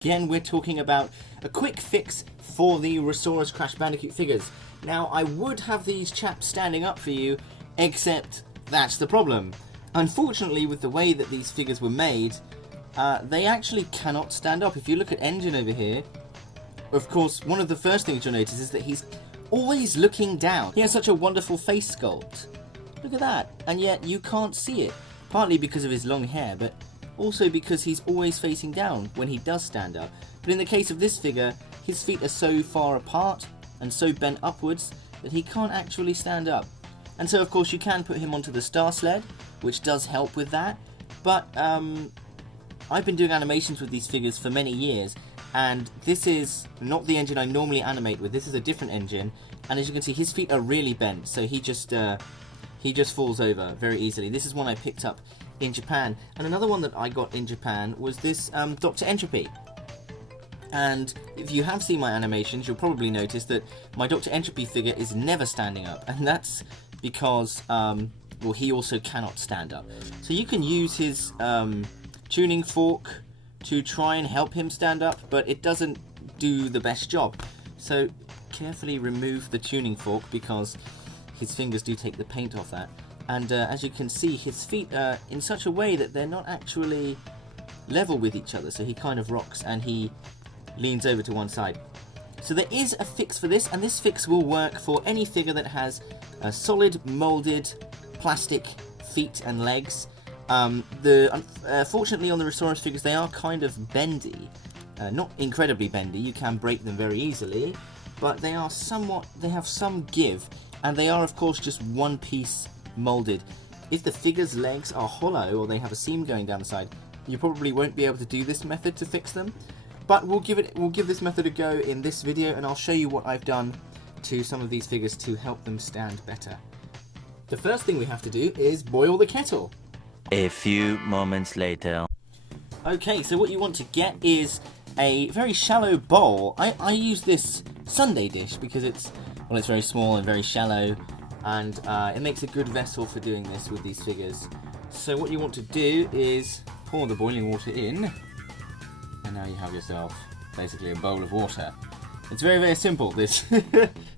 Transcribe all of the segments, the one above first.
Again, we're talking about a quick fix for the ReSaurus Crash Bandicoot figures. Now, I would have these chaps standing up for you, except that's the problem. Unfortunately, with the way that these figures were made, they actually cannot stand up. If you look at Engine over here, of course, one of the first things you'll notice is that he's always looking down. He has such a wonderful face sculpt. Look at that. And yet you can't see it. Partly because of his long hair, but also because he's always facing down when he does stand up. But in the case of this figure, his feet are so far apart and so bent upwards that he can't actually stand up. And so of course you can put him onto the star sled, which does help with that. But I've been doing animations with these figures for many years, and this is not the engine I normally animate with. This is a different engine, and as you can see, his feet are really bent, so he just falls over very easily. This is one I picked up in Japan, and another one that I got in Japan was this Dr. Entropy. And if you have seen my animations, you'll probably notice that my Dr. Entropy figure is never standing up, and that's because well, he also cannot stand up. So you can use his tuning fork to try and help him stand up, but it doesn't do the best job. So carefully remove the tuning fork, because his fingers do take the paint off that. And as you can see, his feet are in such a way that they're not actually level with each other, so he kind of rocks and he leans over to one side. So there is a fix for this, and this fix will work for any figure that has solid moulded plastic feet and legs. Fortunately on the ReSaurus figures, they are kind of bendy. Not incredibly bendy, you can break them very easily, but they are somewhat, they have some give, and they are of course just one piece molded. If the figure's legs are hollow or they have a seam going down the side, you probably won't be able to do this method to fix them. But we'll give this method a go in this video, and I'll show you what I've done to some of these figures to help them stand better. The first thing we have to do is boil the kettle. A few moments later. Okay, so what you want to get is a very shallow bowl. I use this sundae dish because it's very small and very shallow, and it makes a good vessel for doing this with these figures. So what you want to do is pour the boiling water in, and now you have yourself basically a bowl of water. It's very, very simple, this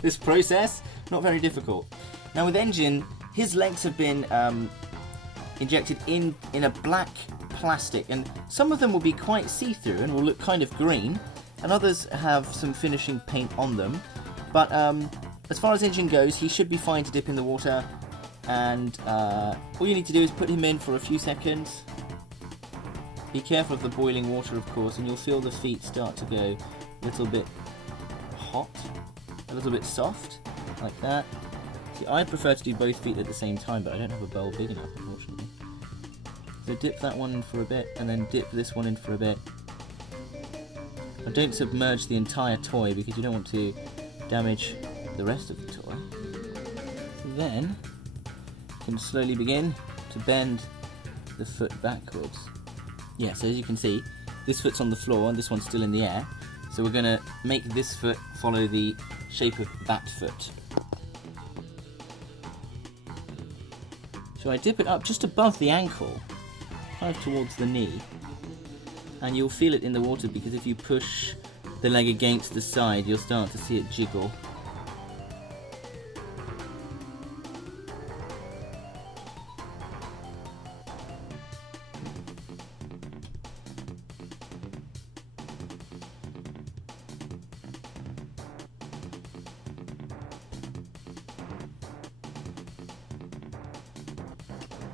this process, not very difficult. Now with Engine, his legs have been injected in a black plastic, and some of them will be quite see-through and will look kind of green, and others have some finishing paint on them. But as far as Engine goes, he should be fine to dip in the water, and all you need to do is put him in for a few seconds. Be careful of the boiling water, of course, and you'll feel the feet start to go a little bit hot, a little bit soft, like that. See, I prefer to do both feet at the same time, but I don't have a bowl big enough, unfortunately. So dip that one in for a bit, and then dip this one in for a bit. But don't submerge the entire toy, because you don't want to damage the rest of the toy. Then you can slowly begin to bend the foot backwards. Yeah, so as you can see, this foot's on the floor and this one's still in the air. So we're going to make this foot follow the shape of that foot. So I dip it up just above the ankle, kind of towards the knee, and you'll feel it in the water, because if you push the leg against the side, you'll start to see it jiggle.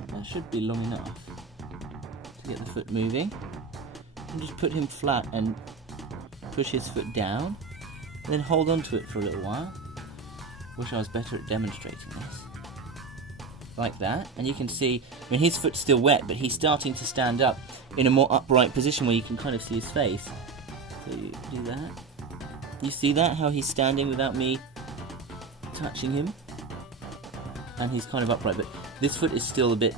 That should be long enough to get the foot moving. And just put him flat and push his foot down, and then hold on to it for a little while. Wish I was better at demonstrating this. Like that, and you can see, I mean, his foot's still wet, but he's starting to stand up in a more upright position where you can kind of see his face. So you do that. You see that, how he's standing without me touching him? And he's kind of upright, but this foot is still a bit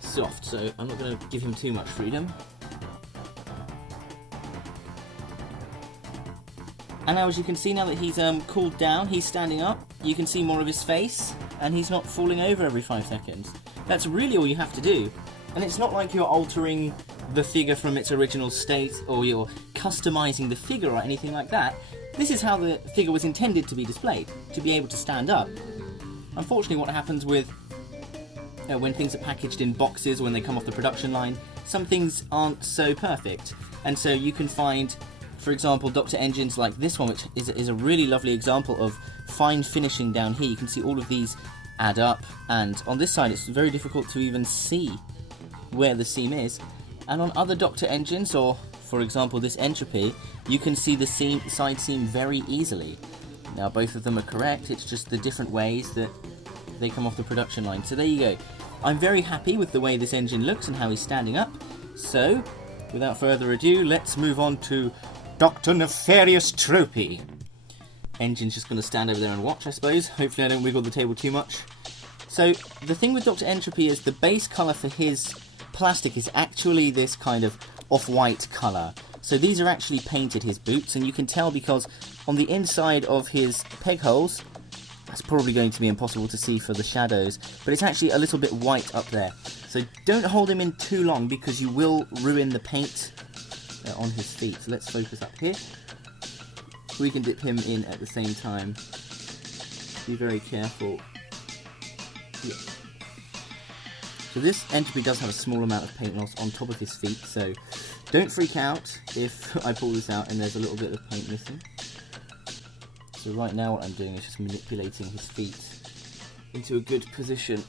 soft, so I'm not going to give him too much freedom. And now, as you can see, now that he's cooled down, he's standing up, you can see more of his face, and he's not falling over every 5 seconds. That's really all you have to do. And it's not like you're altering the figure from its original state, or you're customizing the figure or anything like that. This is how the figure was intended to be displayed, to be able to stand up. Unfortunately, what happens with when things are packaged in boxes or when they come off the production line, some things aren't so perfect. And so you can find, for example, Dr. Engines like this one, which is a really lovely example of fine finishing down here. You can see all of these add up, and on this side it's very difficult to even see where the seam is. And on other Dr. Engines, or for example this Entropy, you can see the side seam very easily. Now both of them are correct, it's just the different ways that they come off the production line. So there you go. I'm very happy with the way this engine looks and how he's standing up. So, without further ado, let's move on to Dr. Nefarious Tropy. Engine's just going to stand over there and watch, I suppose. Hopefully I don't wiggle the table too much. So, the thing with Dr. Entropy is the base colour for his plastic is actually this kind of off-white colour. So these are actually painted, his boots, and you can tell because on the inside of his peg holes, that's probably going to be impossible to see for the shadows, but it's actually a little bit white up there. So don't hold him in too long because you will ruin the paint on his feet. So let's focus up here. We can dip him in at the same time. Be very careful. Yeah. So this Entropy does have a small amount of paint loss on top of his feet, so don't freak out if I pull this out and there's a little bit of paint missing. So right now what I'm doing is just manipulating his feet into a good position.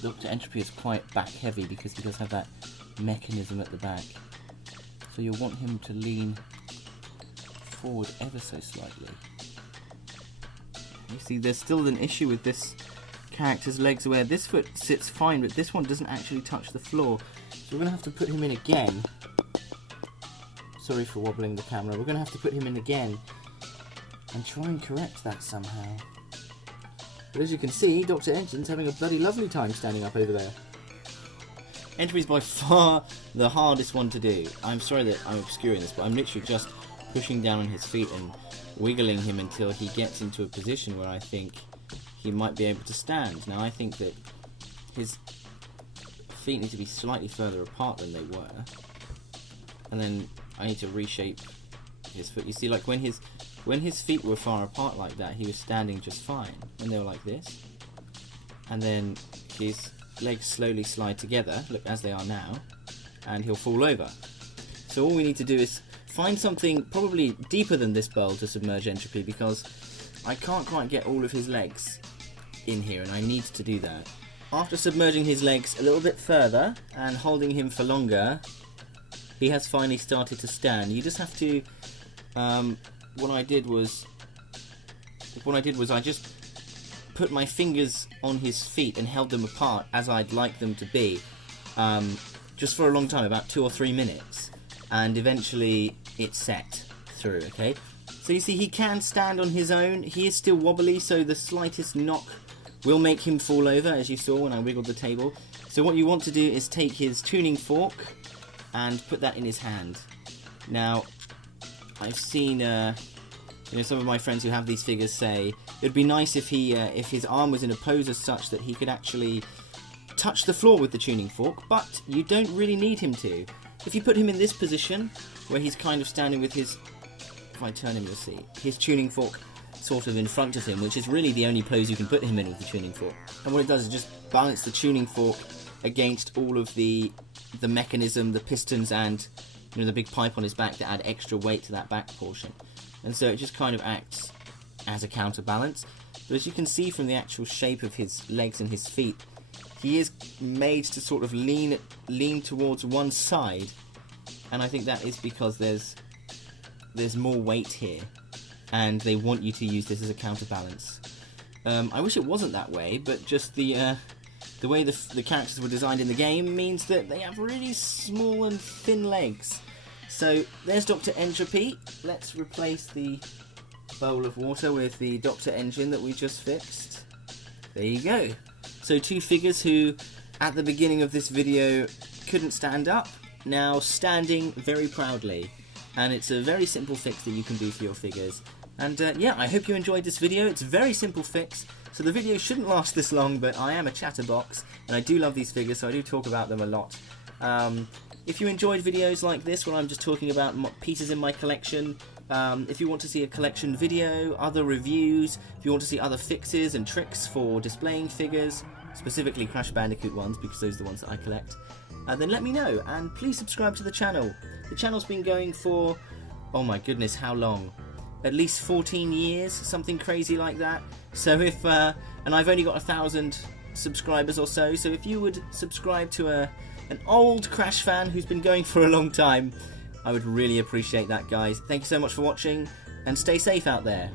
Dr. Entropy is quite back heavy because he does have that mechanism at the back. So you'll want him to lean forward ever so slightly. You see there's still an issue with this character's legs where this foot sits fine but this one doesn't actually touch the floor. So we're going to have to put him in again. Sorry for wobbling the camera. We're going to have to put him in again and try and correct that somehow. But as you can see, Dr. Engine's having a bloody lovely time standing up over there. Entropy's by far the hardest one to do. I'm sorry that I'm obscuring this, but I'm literally just pushing down on his feet and wiggling him until he gets into a position where I think he might be able to stand. Now I think that his feet need to be slightly further apart than they were, and then I need to reshape his foot. You see, like when his feet were far apart like that, he was standing just fine. When they were like this, and then his legs slowly slide together, look, as they are now, and he'll fall over. So all we need to do is find something probably deeper than this bowl to submerge Entropy, because I can't quite get all of his legs in here, and I need to do that. After submerging his legs a little bit further and holding him for longer, he has finally started to stand. You just have to, what I did was I just put my fingers on his feet and held them apart as I'd like them to be, just for a long time, about 2 or 3 minutes, and eventually it set through, okay? So you see he can stand on his own. He is still wobbly, so the slightest knock will make him fall over, as you saw when I wiggled the table. So what you want to do is take his tuning fork and put that in his hand. Now, I've seen some of my friends who have these figures say it'd be nice if his arm was in a pose as such that he could actually touch the floor with the tuning fork, but you don't really need him to. If you put him in this position, where he's kind of standing with his, if I turn him you'll see, his tuning fork sort of in front of him, which is really the only pose you can put him in with the tuning fork. And what it does is just balance the tuning fork against all of the mechanism, the pistons, and the big pipe on his back that add extra weight to that back portion. And so it just kind of acts as a counterbalance. But as you can see from the actual shape of his legs and his feet, he is made to sort of lean towards one side, and I think that is because there's more weight here, and they want you to use this as a counterbalance. I wish it wasn't that way, but just the way the characters were designed in the game means that they have really small and thin legs. So there's Dr. Entropy. Let's replace the bowl of water with the Dr. Engine that we just fixed. There you go. So 2 figures who, at the beginning of this video, couldn't stand up, now standing very proudly. And it's a very simple fix that you can do for your figures. And yeah, I hope you enjoyed this video. It's a very simple fix. So the video shouldn't last this long, but I am a chatterbox, and I do love these figures, so I do talk about them a lot. If you enjoyed videos like this, where I'm just talking about pieces in my collection, if you want to see a collection video, other reviews, if you want to see other fixes and tricks for displaying figures, specifically Crash Bandicoot ones, because those are the ones that I collect, then let me know, and please subscribe to the channel. The channel's been going for, oh my goodness, how long? At least 14 years, something crazy like that. So if, and I've only got 1,000 subscribers or so, so if you would subscribe to an old Crash fan who's been going for a long time, I would really appreciate that, guys. Thank you so much for watching, and stay safe out there.